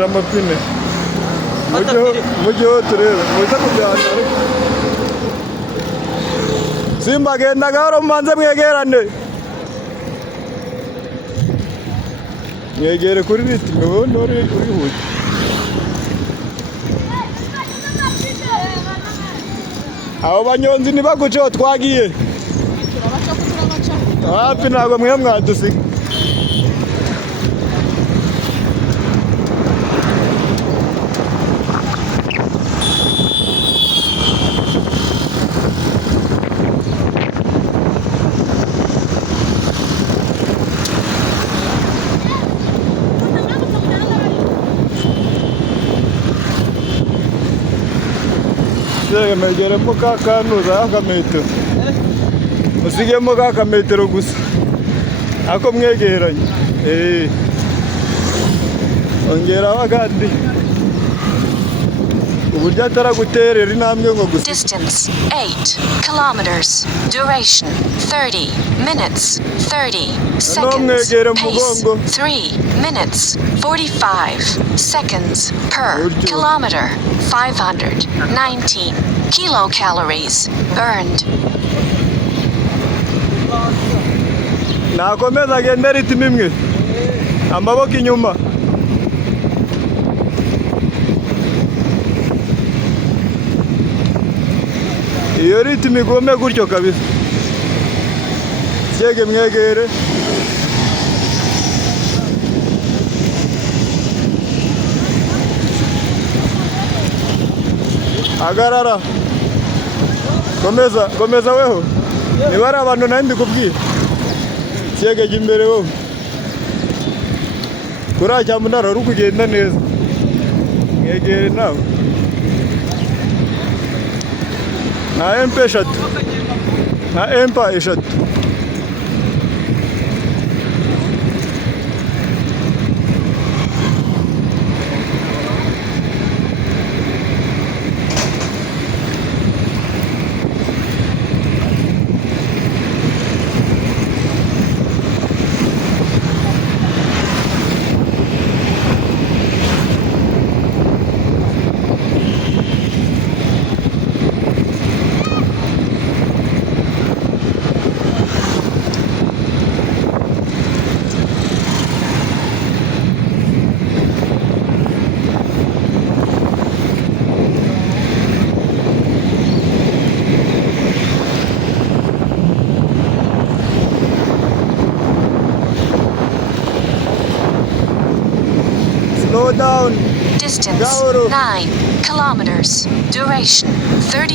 baca amapine mujyeho turebe muze kujyana Simba genda gahoro mubanze mwegerane mwegere kuri ritime wowe nturi urihuta abo banyonzi nibaguceho twagiye hafi ntabwo mwe mwadusiga megeremo ka kanuza akametero musigemo ka kametero gusa ako mwegeranye ongeraho agandi uburyo ataraguterera intambwe ngo gusa. Distance 8 kilometers. Duration 30 minutes 30 seconds. Pace 3 minutes 45 seconds per kilometer. 519 kilocalories burned. Nakomeza agenda ritime imwe amaboko inyuma iyo ritime igome gutyo kabisa cyege mwegere agarara komeza weho niba ari abantu nari ndikubwira cyege jya imbere wowe kuriya cyamunara uri kugenda neza mwegere nawe na MP eshatu na empa eshatu Slow down. Distance 9 kilometers. Duration 30